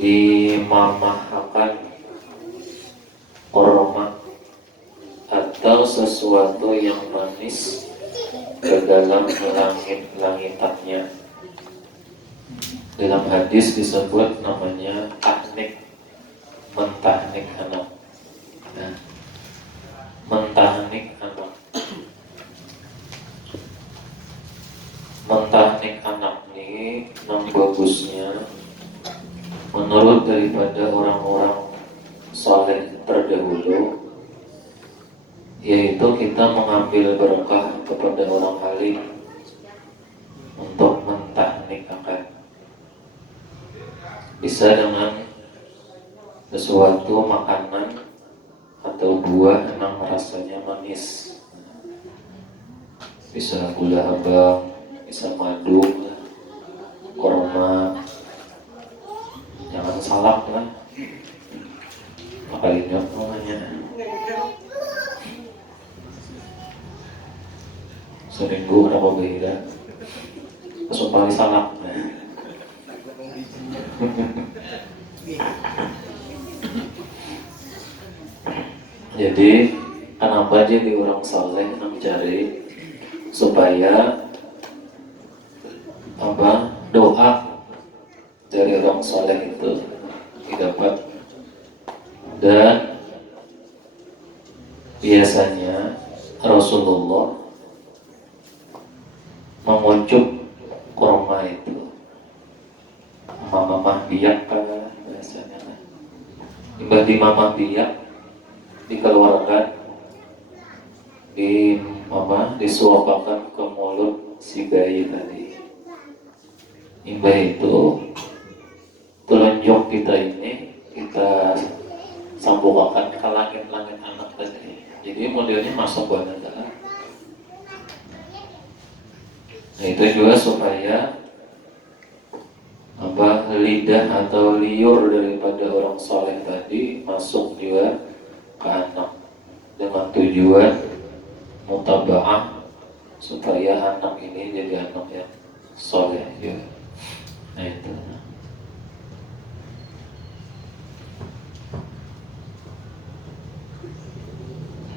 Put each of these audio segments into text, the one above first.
dimamahkan korma atau sesuatu yang manis ke dalam langit-langitannya. Dalam hadis disebut namanya tahnik, mentahnik anak. Nah, mentahnik anak. Mentahnik anak ini yang bagusnya menurut daripada orang-orang saleh terdahulu, yaitu kita mengambil berkah kepada orang alim untuk mentahnikkan. Bisa dengan sesuatu makanan atau buah yang rasanya manis. Bisa gula abang, bisa madu, korma, jangan salak lah. Apa ini namanya? Seminggu berapa beda? Kesumpah salak. Jadi kenapa jadi orang saleh mencari supaya doa dari orang saleh itu didapat. Dan biasanya Rasulullah mengucup kurma itu mamah biak kan biasanya. Imbah di mamah biak dikeluarkan, disuapkan ke mulut si bayi tadi. Imbah itu telunjuk kita ini kita sambungkan ke langit-langit anak tadi. Jadi modelnya masuk banget. Nah itu juga supaya lidah atau liur daripada orang soleh tadi masuk juga ke anak dengan tujuan mutabaah supaya anak ini jadi anak yang soleh juga. Nah itu.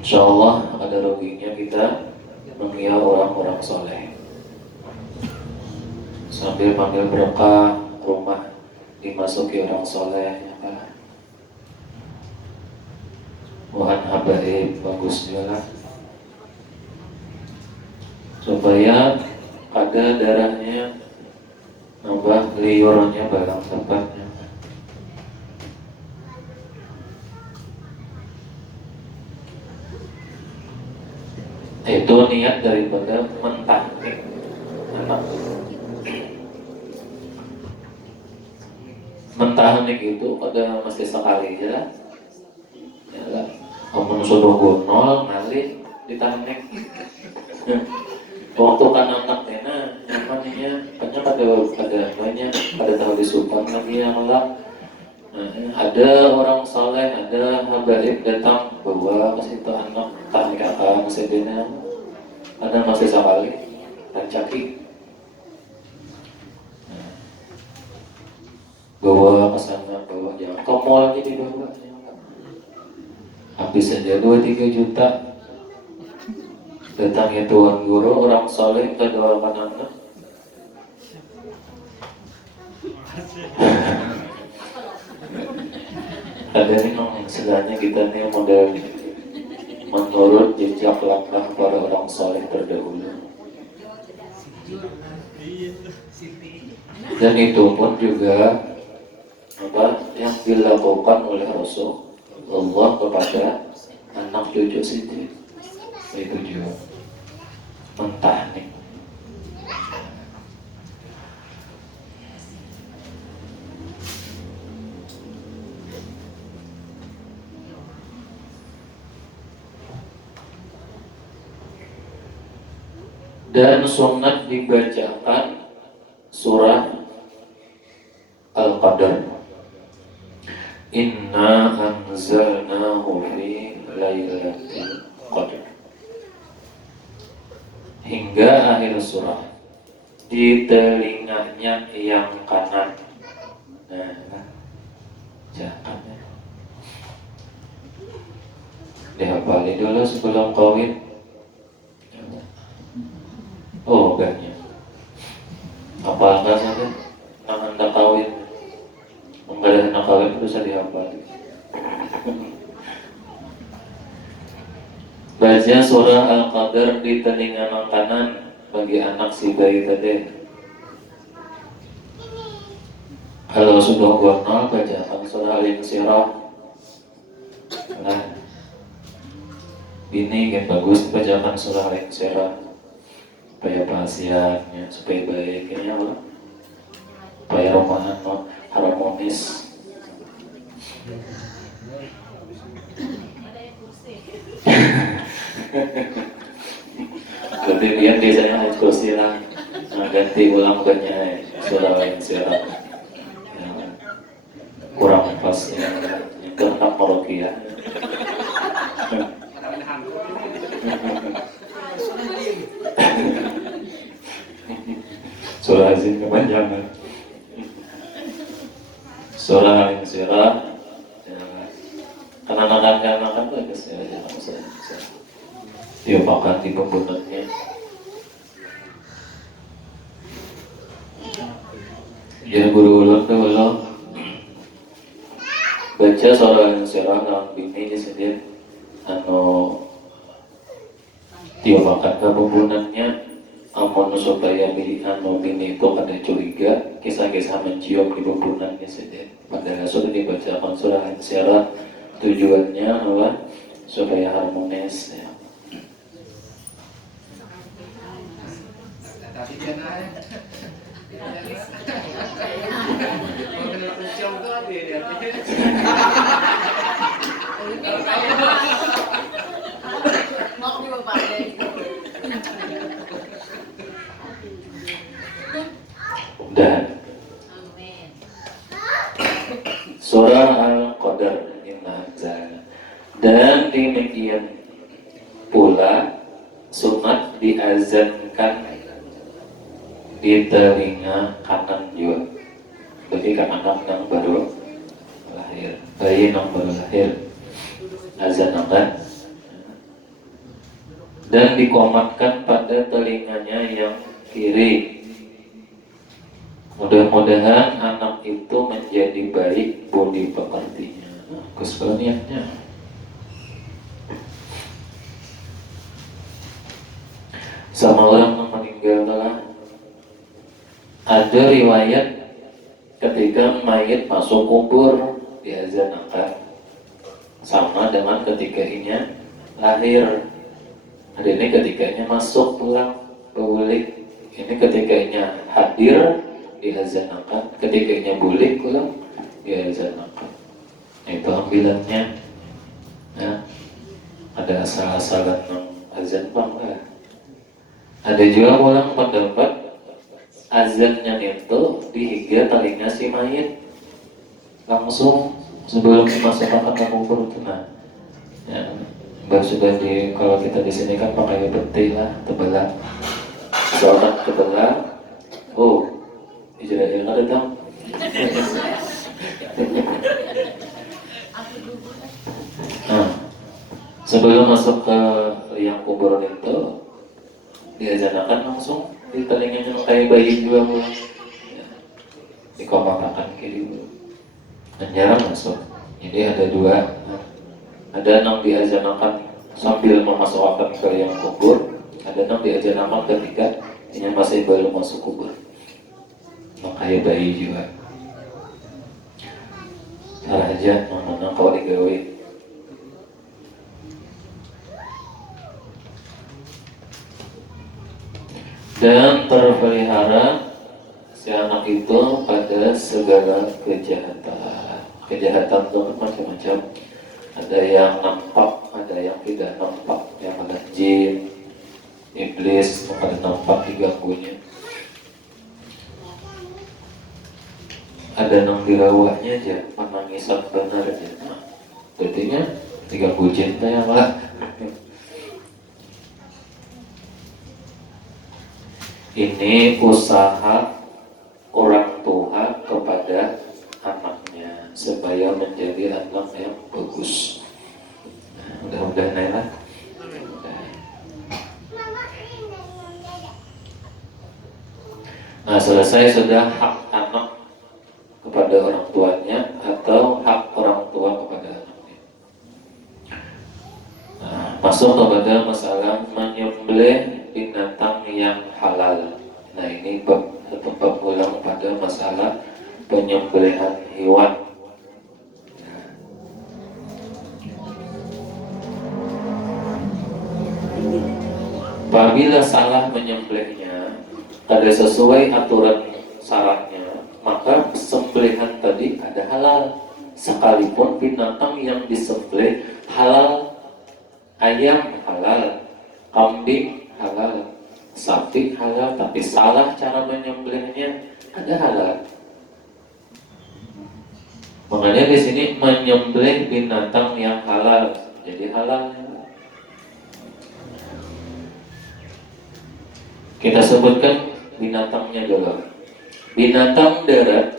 Insya Allah ada ruginya kita mengiar orang-orang soleh sambil panggil berkah rumah dimasuki orang soleh. Tuhan habaib bagus juga supaya ada darahnya nambah liurnya barang tempatnya. Itu niat daripada mentahnik anak. Mentahnik itu pada mesti sekali ya. Ya lah. Kamu sudah gonol ngali ditahnik. Waktu kan anaknya, namanya banyak pada tahu disumpah lagi yang lah. Ada orang saleh, ada habaib datang bawa ke situ anak tahnik akan sedena, ada masih sekali rancaki. Bawa ke sana, bawa jangan ke mall lagi dibawa. Habis saja 2-3 juta. Datangnya tuan guru orang saleh ke doakan anak. Ada nih istilahnya kita nih model menurut jejak langkah para orang saleh terdahulu. Dan itu pun juga yang dilakukan oleh Rasulullah kepada anak cucu Siti. Itu juga mentahnik. Dan sunat dibacakan surah Al-Qadar. Inna anzalnahu fi lailatul qadar. Hingga akhir surah. Di telinganya yang kanan. Nah, Jangan ya. Dihafali dulu sebelum kawin. Oh, banyak. Apa saja yang hendak kawin, menggadah hendak kawin itu bisa dihafali. Baca surah Al-Qadar di telinga kanan bagi anak si bayi tadi. Kalau sudah gonol, bacakan surah Al-Insyirah. Nah, ini yang bagus bacakan surah Al-Insyirah supaya pasiennya, supaya baik ini Allah, supaya romahan harmonis. Berarti dia biasanya ayat kursi lah, ganti ulang banyak surah Al-Insyirah. Ya, kurang pas ya, itu tak meruqyah. Surah Azim kepanjangan. Surah Al-Insyirah. Ya, Kanakan bagus ya, jangan usah. Diupakan di pembunatnya. Jadi guru ulun tuh lo baca surah Al-Insyirah dalam bini di sini, diupakan ke pembunatnya. Amun supaya bini itu pada curiga, kisah-kisah mencium di pembunatnya saja. Padahal sudah dibacakan surah Al-Insyirah, tujuannya adalah supaya harmonis ya. Dan surah Al-Qadar dan demikian pula sunat diazankan di telinga kanan juga bagi anak yang baru lahir, bayi yang baru lahir, azankan dan dikomatkan pada telinganya yang kiri. Mudah-mudahan anak itu menjadi baik budi pekertinya. Niatnya. Sama orang yang meninggal adalah ada riwayat ketika mayit masuk kubur diazankan sama dengan ketika inya lahir. Ada ini ketikanya masuk pulang bulik, ini ketikanya hadir diazankan, ketikanya bulik pulang diazankan. Itu ambilannya. Ya. Ada asal-asalan azan bang. Ada juga orang pendapat azannya itu dihiga telinga si mayit langsung sebelum dimasukkan ke kubur itu. Nah, ya, sudah kalau kita di sini kan pakai peti lah, tebelah. Seorang tebelah, oh, ijazah ada datang. Nah, sebelum masuk ke liang kubur itu diazanakan langsung di telinganya kayak bayi juga pulang. Ya, dikomakkan kiri dulu. Dan jarang masuk. Jadi ada dua. Ada yang diazanakan sambil memasukkan ke liang kubur, ada yang diazanakan ketika ini masih belum masuk kubur. Kayak bayi juga. Cara aja mana kau digawe. Dan terpelihara si anak itu pada segala kejahatan. Kejahatan itu macam-macam. Ada yang nampak, ada yang tidak nampak, yang ada jin, iblis, ada nampak diganggunya. Ada yang dirawatnya aja, menangisan benar aja. Nah, jadinya diganggu jin tanya lah. Ini usaha orang tua kepada anaknya supaya menjadi anak yang bagus. Mudah-mudahan lah. Nah, selesai sudah hak anak kepada orang tuanya atau hak orang tua kepada anaknya. Nah, masuk kepada masalah menyembelih binatang yang halal. Nah, ini bab ulang pada masalah penyembelihan hewan. Apabila salah menyembelihnya, ada sesuai aturan syaratnya, maka sembelihan tadi ada halal. Sekalipun binatang yang disembelih halal, ayam halal, kambing halal, sapi halal, tapi salah cara menyembelihnya ada halal. Makanya di sini menyembelih binatang yang halal jadi halal. Kita sebutkan binatangnya dulu. Binatang darat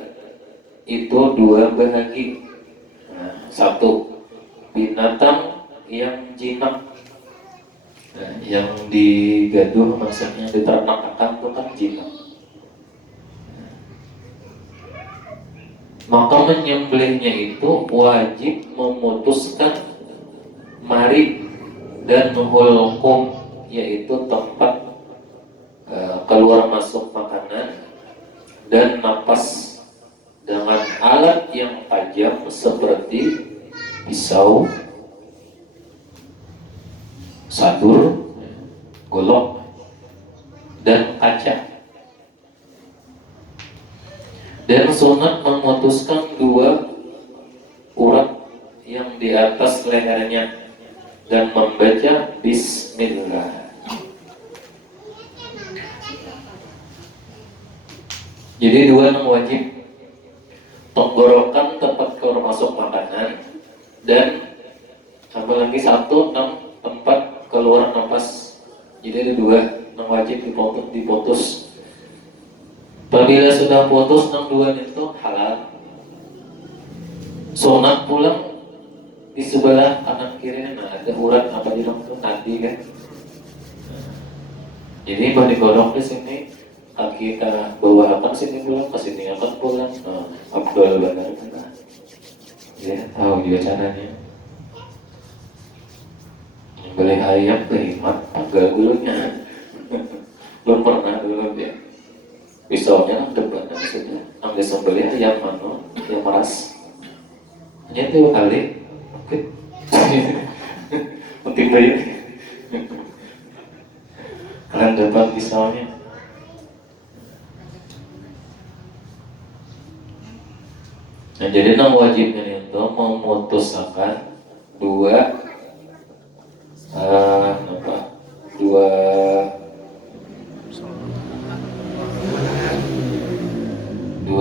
itu dua bahagi. Nah, satu, binatang yang jinak. Nah, yang digaduh maksudnya diternak-ternak itu kan jinak. Maka menyembelihnya itu wajib memutuskan mari dan hulkum, yaitu tempat keluar masuk makanan dan napas dengan alat yang tajam seperti pisau, sadur, golok, dan kaca. Dan sunat memutuskan dua urat yang di atas lehernya dan membaca Bismillah. Jadi dua yang wajib, tenggorokan tempat keluar masuk makanan dan sama lagi satu tempat keluar nafas. Jadi ada dua yang wajib diputus. Apabila sudah putus dua itu halal. Sunat pulang di sebelah kanan kiri, nah ada urat apa di dalam itu nadi kan. Jadi mau digorok di sini. Kita bawa akan sini pulang, ke sini akan pulang. Nah, Abdul benar kan? Ya, tahu juga caranya. Beli ayam berhemat, tanggal bulunya. Belum pernah dulu ya. Pisaunya depan dan sudah. Ambil sembelih ayam mana? Yang meras. Hanya itu kali. Oke. Penting banget. Kalian depan pisaunya. Nah, jadi wajibnya itu memutuskan dua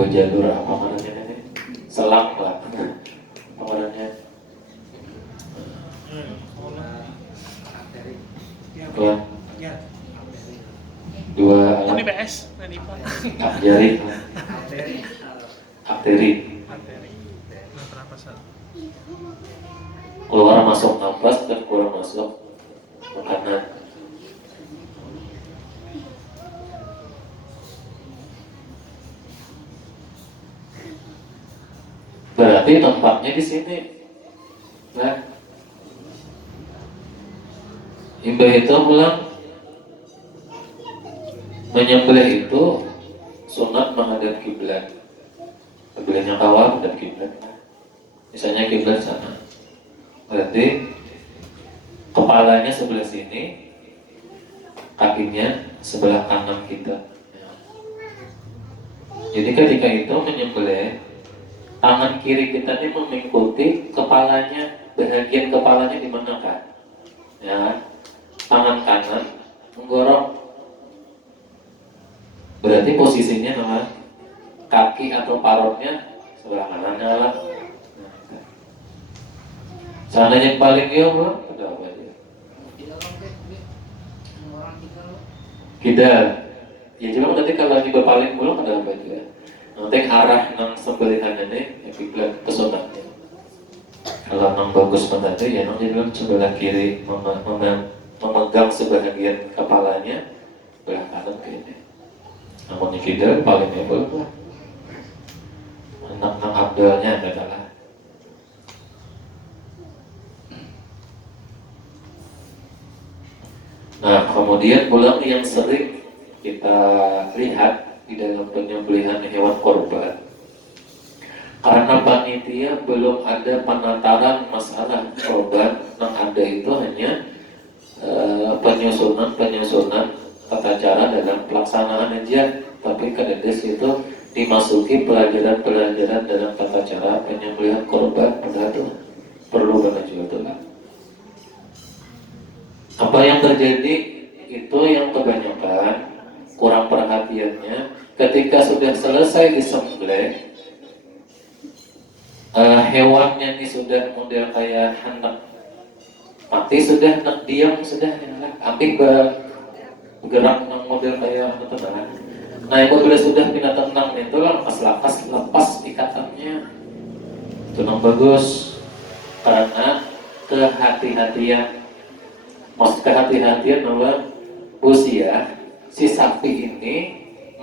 jalur apa namanya ini? Selang lah. Apa namanya? Dua jari. Arteri. Keluar masuk nafas dan keluar masuk makanan. Berarti tempatnya di sini. Nah, imbah itu pulang menyembelih itu sunat menghadap kiblat. Kiblatnya kawal menghadap kiblat. Misalnya kiblat sana. Berarti kepalanya sebelah sini, kakinya sebelah kanan kita. Jadi ketika itu menyembelih, tangan kiri kita ini mengikuti kepalanya, bagian kepalanya di mana kan? Ya, tangan kanan menggorok. Berarti posisinya nama kaki atau parotnya sebelah kanannya lah. Seandainya paling dia belum, ada apa aja? Kita, ya cuma nanti kalau lagi berpaling belum ada apa aja? Nanti arah nang sembelihan ini, ya kiblat kesana. kalau nang bagus menanda ya nang jadi sebelah kiri memegang sebagian kepalanya, belah kanan kayaknya. Namun ini tidak paling hebel lah. Nang abdalnya adalah. Nah kemudian pulang yang sering kita lihat di dalam penyembelihan hewan korban, karena panitia belum ada penataran masalah korban, yang ada itu hanya penyusunan tata cara dalam pelaksanaan aja. Tapi kadades itu dimasuki pelajaran-pelajaran dalam tata cara penyembelihan korban, padahal itu perlu banget juga tuh. Apa yang terjadi itu yang kebanyakan kurang perhatiannya ketika sudah selesai disembelih, hewannya ini sudah model kayak hendak mati, sudah hendak diam, sudah ya, ambil bergerak yang model kayak apa tenang. Nah apabila sudah pindah tenang itu lepas ikatannya, itu yang bagus, karena kehati-hatian. Maksud kehati-hatian bahwa usia si sapi ini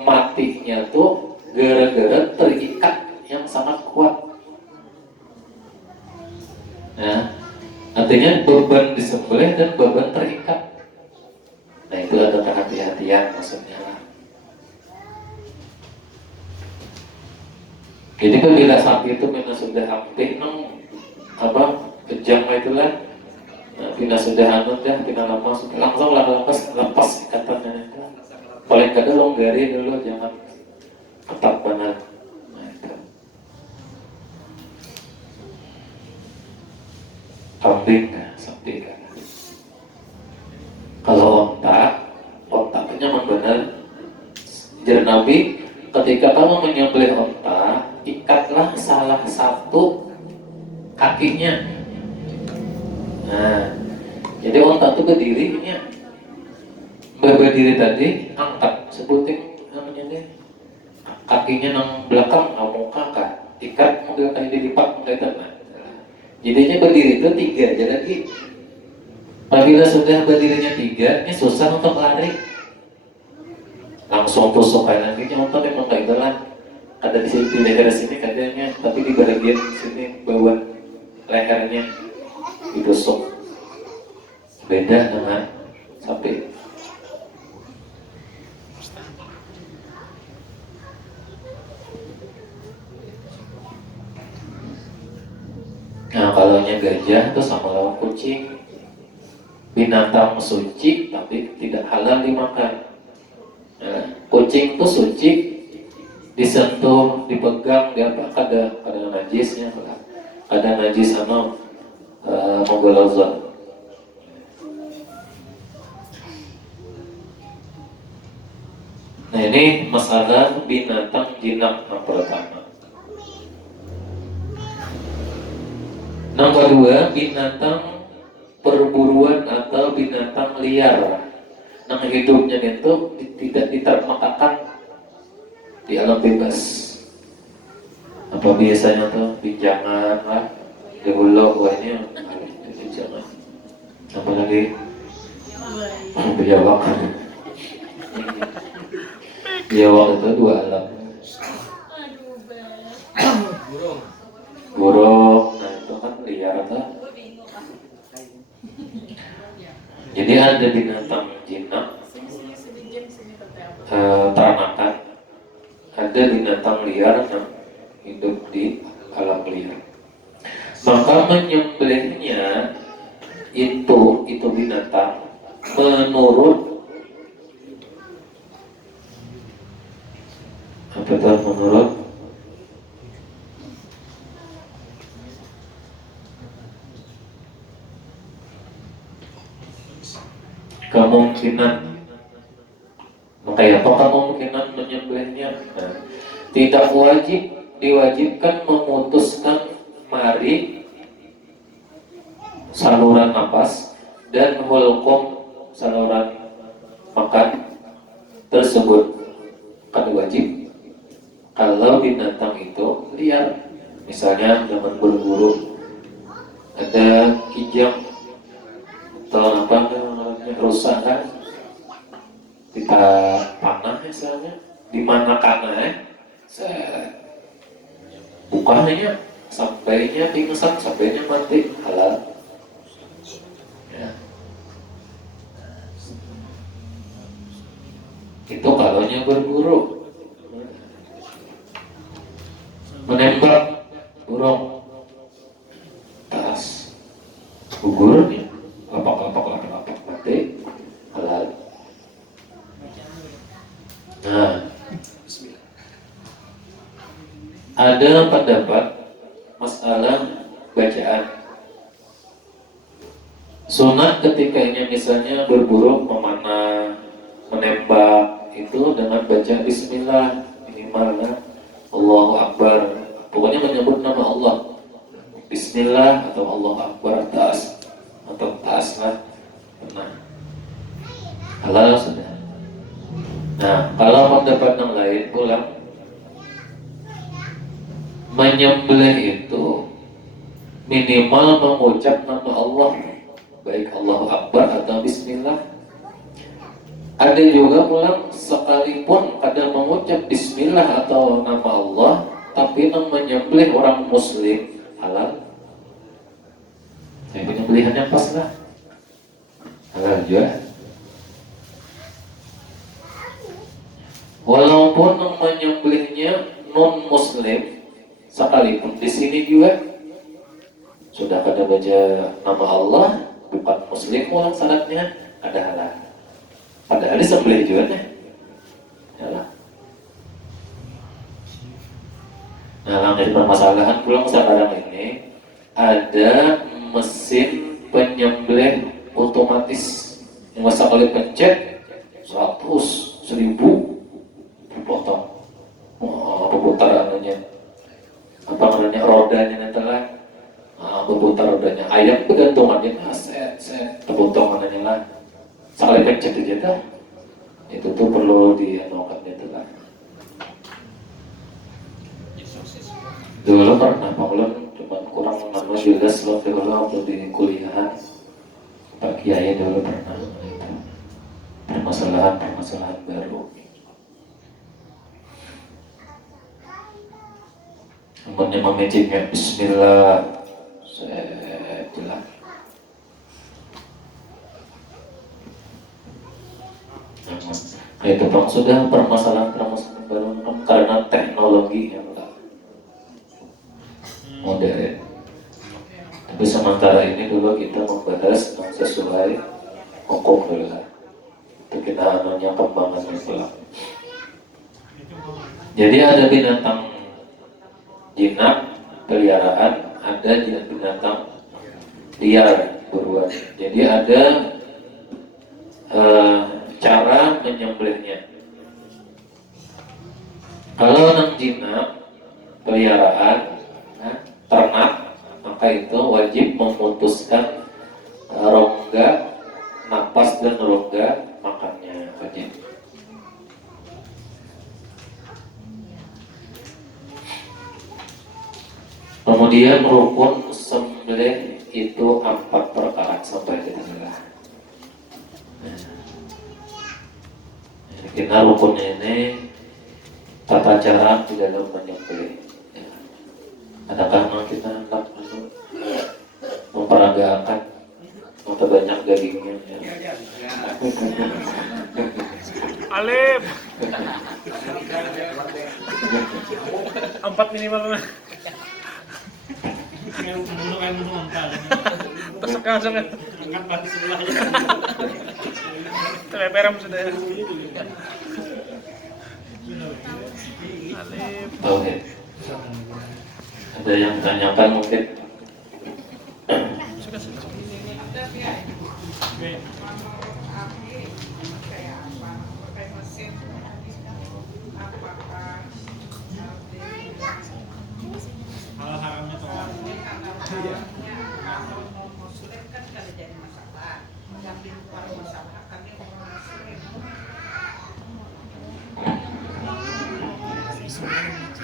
matinya tuh gara-gara terikat yang sangat kuat. Nah, artinya beban disembelih dan beban terikat. Nah itu ada kehati-hatian maksudnya. Jadi kan bila sapi itu memang sudah hampir kejam itulah. Nah, bila sudah bila lama sudah langsung lepas ikatannya. Paling kadang longgari dulu, jangan ketat banget. Nah, itu. Kambing, sapi kan. Kalau onta nyaman benar. Jadi Nabi, ketika kamu menyembelih onta, ikatlah salah satu kakinya. Nah, jadi onta itu berdirinya, berdiri tadi, angkat sebutin namanya deh, kakinya nang belakang, ngomong kakak, ikat mobil kayak dilipat menggaitan. Jadinya berdiri itu 3 aja lagi. Apabila sudah berdirinya 3, ini susah untuk lari. Langsung tusuk kanan kiri, onta memang kayak itulah. Ada di sini, di leher sini katanya, tapi di bagian sini bawah lehernya ditusuk. Beda dengan sapi. Nah kalau gajah itu sama lawan kucing, binatang suci tapi tidak halal dimakan. Nah, kucing itu suci, disentuh, dipegang, ada najisnya, ada najis mogolozon. Nah ini masalah binatang jinak yang pertama. Nomor 2, binatang perburuan atau binatang liar. Nah hidupnya itu tidak ditermakakan di alam bebas. Apa biasanya tuh binjangan lah, di hulu, wah ini binjangan. Apa lagi? Biawak. Biawak itu 2 alam. Burung, nah itu kan liar tuh. Jadi ada binatang jinak, ternakan, ada binatang liar yang hidup di alam liar. Maka menyembelihnya itu binatang menurut kemungkinan. Makanya apa kemungkinan menyembelihnya? Nah, tidak diwajibkan memutuskan mari saluran napas dan hulqum saluran makan tersebut, kan wajib kalau binatang itu liar, misalnya zaman berburu ada kijang atau apa namanya rusak kan, kita panah misalnya di mana kana saya bukanya sampainya pingsan sampainya mati halal ya. Itu kalaunya berburu menembak burung tas gugur nih lapak mati halal. Nah, ada pendapat masalah bacaan sunat ketikanya misalnya berburu memanah menembak itu dengan baca bismillah minimal kan? Allahu Akbar, pokoknya menyebut nama Allah bismillah atau Allahu Akbar tas atau tas lah pernah halal sudah. Nah, kalau pendapat yang lain pula menyembelih itu minimal mengucap nama Allah, baik Allahu Akbar atau Bismillah. Ada juga pula sekalipun kadang mengucap Bismillah atau nama Allah, tapi yang menyembelih orang Muslim halal. Ya, penyembelihannya pas lah, halal juga. Walaupun yang menyembelihnya non Muslim sekalipun di sini juga sudah pada baca nama Allah bukan Muslim orang syaratnya ada halal. Padahal disembelih juga nih. Yalah. Nah, langit permasalahan pulang sekarang ini ada mesin penyembelih otomatis yang sekali pencet 100, 1000 dipotong. Berputar anunya. Apa namanya rodanya nantilah. Berputar rodanya. Ayam kegantungannya set terpotong anunya lah. Sekali pencet aja dah. Itu tuh perlu dianukan itu lah. Dulu pernah maklum cuma kurang nama jelas loh dulu waktu di kuliahan Pak Kiai dulu pernah itu permasalahan baru. Namanya memeciknya Bismillah saya bilang nah, itu bang sudah permasalahan baru karena teknologi yang modern. Tapi sementara ini dulu kita membahas yang sesuai hukum dulu lah. Itu kita anunya kembangannya pula. Jadi ada binatang jinak peliharaan, ada binatang liar buruan. Jadi ada cara menyembelihnya. Kalau nang jinak peliharaan ternak, maka itu wajib memutuskan rongga napas dan rongga makannya wajib. Kemudian rukun sembelih itu 4 perkara sampai di tengah. Kita rukunnya ini tata cara di dalam menyembelih. Adakah kita hendak memperagakan atau banyak dagingnya? Alif 4 minimal lah. Tersekan angkat mati sebelahnya. Teleperam sudah. Alif. Oke. Ada yang tanyakan mungkin?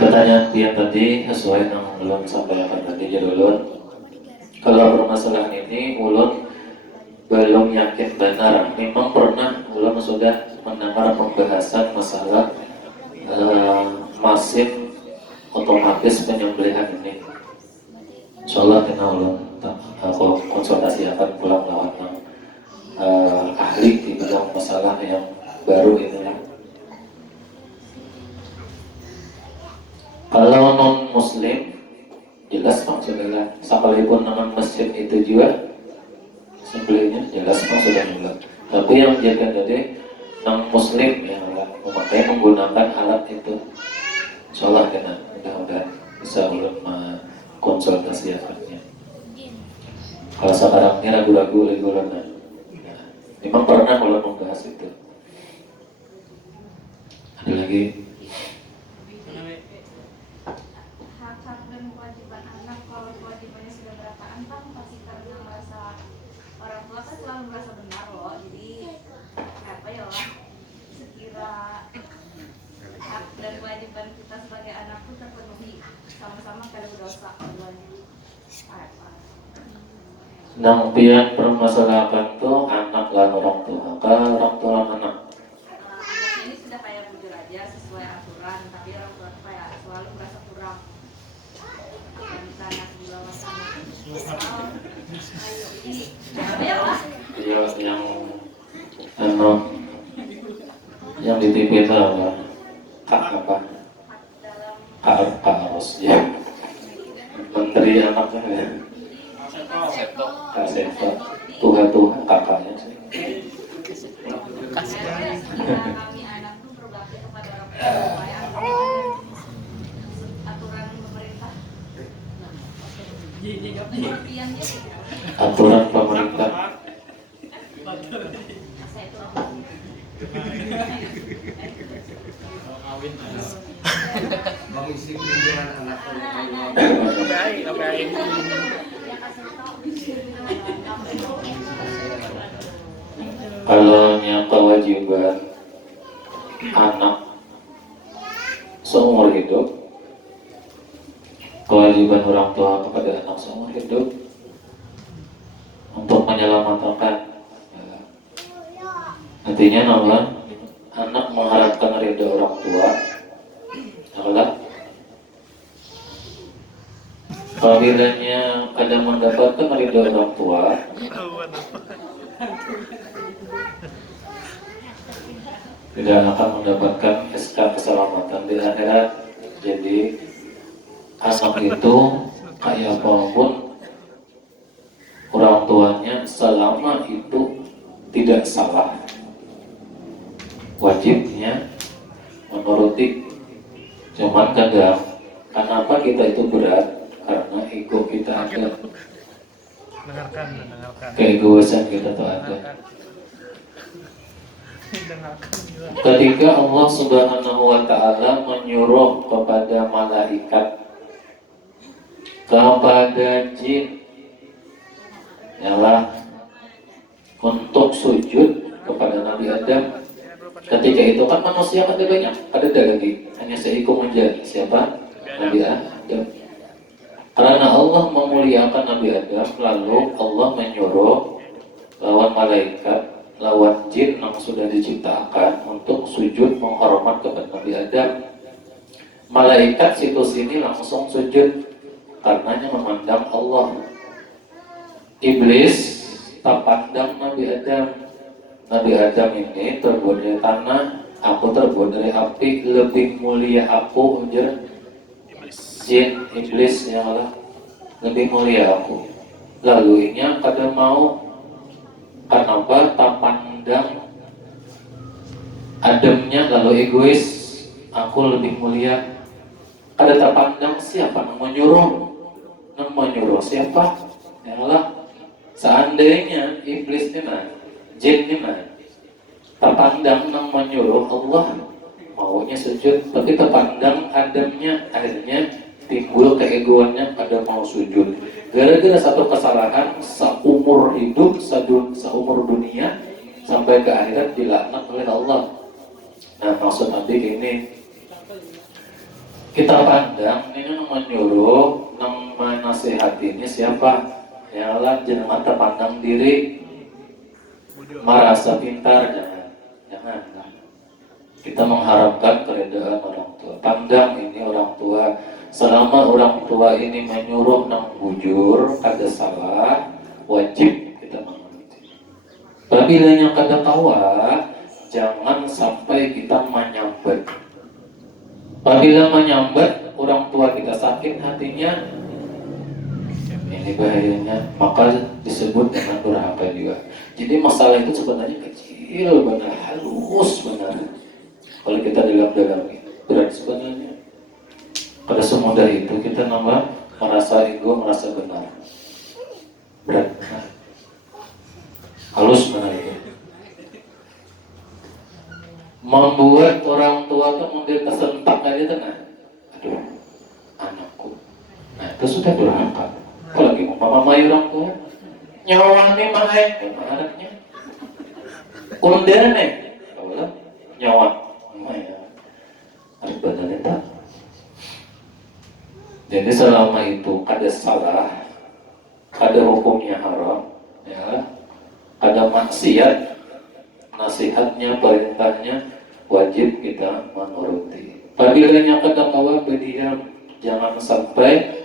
Pertanyaan yang tadi sesuai yang belum sampaikan tadi jadulun. Kalau permasalahan ini ulun belum yakin benar. Memang pernah ulun sudah mendengar pembahasan masalah mesin otomatis penyembelihan ini. Insyaallah kena ulun aku konsultasi akan pulang lawan ahli di bidang masalah yang baru ini ya. Kalau non muslim jelas maksudnya sekalipun dengan mesin itu juga sembelihnya jelas sudah juga. Tapi yang jaga tadi non muslim yang memakai menggunakan alat itu, insyaallah kena mudah-mudahan bisa ulun konsultasi akhirnya. Kalau sekarang ini ragu-ragu lagi ulun, memang pernah ulun membahas itu. Ada lagi? Hak-hak dan kewajiban anak, kalau kewajibannya sudah berapa antang pasti karena merasa orang tua kan selalu merasa benar loh, jadi apa ya lah, sekira hak dan kewajiban kita sebagai anak itu terpenuhi sama-sama kalau dosa keduanya. Nang pian permasalahan tuh anak lah orang tua, orang tua anak. Anak ini sudah kayak bujur aja sesuai aturan, tapi orang tua tuh kayak selalu merasa kurang. Dan kita anak di bawah sana. Ayo, ini ya lah. Iya yang di TV itu apa? Kak apa? Kak Ros ya. Menteri anaknya ya. Kak Seto. Tuhan kakaknya sih. Kami anak tuh berbakti kepada orang tua supaya aturan pemerintah. Pengertiannya Aturan pemerintah. saya itu mengisi pikiran anak Oke. Kalau yang kewajiban anak seumur hidup, kewajiban orang tua kepada anak seumur hidup untuk menyelamatkan, artinya nama anak mengharapkan ridha orang tua adalah apabila kadang mendapatkan ridha orang tua, tidak akan mendapatkan SK keselamatan di akhirat. Jadi anak itu kayak apapun orang tuanya, selama itu tidak salah, wajibnya menuruti. Cuman kadang kenapa kita itu berat, karena ego kita ada, Dengarkan. keegoisan kita tuh ada. Ketika Allah Subhanahu wa Ta'ala menyuruh kepada malaikat, kepada jin, ialah untuk sujud kepada Nabi Adam. Ketika itu kan manusia ada banyak, ada lagi, hanya seekor menjadi siapa? Nabi Adam. Karena Allah memuliakan Nabi Adam, lalu Allah menyuruh lawan malaikat, lawan jin yang sudah diciptakan untuk sujud menghormat kepada Nabi Adam. Malaikat situ sini langsung sujud karenanya memandang Allah. Iblis tak pandang Nabi Adam. Nabi Adam ini terbuat dari tanah, aku terbuat dari api, lebih mulia aku, ujar jin, iblis ya Allah, lebih mulia aku. Lalu ini kada mau, kenapa tak pandang Adamnya, lalu egois, aku lebih mulia. Kada terpandang siapa yang menyuruh siapa? Ya Allah, seandainya iblis ini jin ini terpandang yang menyuruh Allah, maunya sujud, tapi terpandang Adamnya, akhirnya timbul keegoannya pada mau sujud. Gara-gara satu kesalahan seumur hidup, seumur dunia sampai ke akhirat dilaknat oleh Allah. Nah, maksud Nabi ini, kita pandang ini yang menyuruh, yang menasihati ini siapa? Ya Allah, jangan terpandang diri, merasa pintar, jangan. Kita mengharapkan keredaan orang tua. Pandang ini orang tua. Selama orang tua ini menyuruh nang bujur, ada salah, wajib kita mengerti. Apabila yang kada kawa, jangan sampai kita menyambat. Apabila menyambat, orang tua kita sakit hatinya, ini bahayanya, maka disebut dengan durhaka juga. Jadi masalah itu sebenarnya kecil, benar halus, benar. Kalau kita dalam-dalami, berat sebenarnya. Pada semudah itu kita nama merasa ego, merasa benar. Berat, benar. Halus benar itu. Membuat orang tua itu mungkin tersentak aja tengah. Aduh, anakku. Nah itu sudah durhaka. Apalagi umpamai orang tua, nyawanya mahal, anaknya. Undang kalau nyawa, ya. Harus benar tak. Jadi selama itu ada salah, ada hukumnya haram, ya, ada maksiat, nasihatnya, perintahnya wajib kita menuruti. Apabila yang kada kawa berdiam, jangan sampai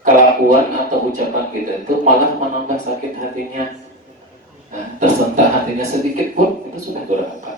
kelakuan atau ucapan kita itu malah menambah sakit hatinya. Nah, tersentak hatinya sedikit pun itu sudah durhaka.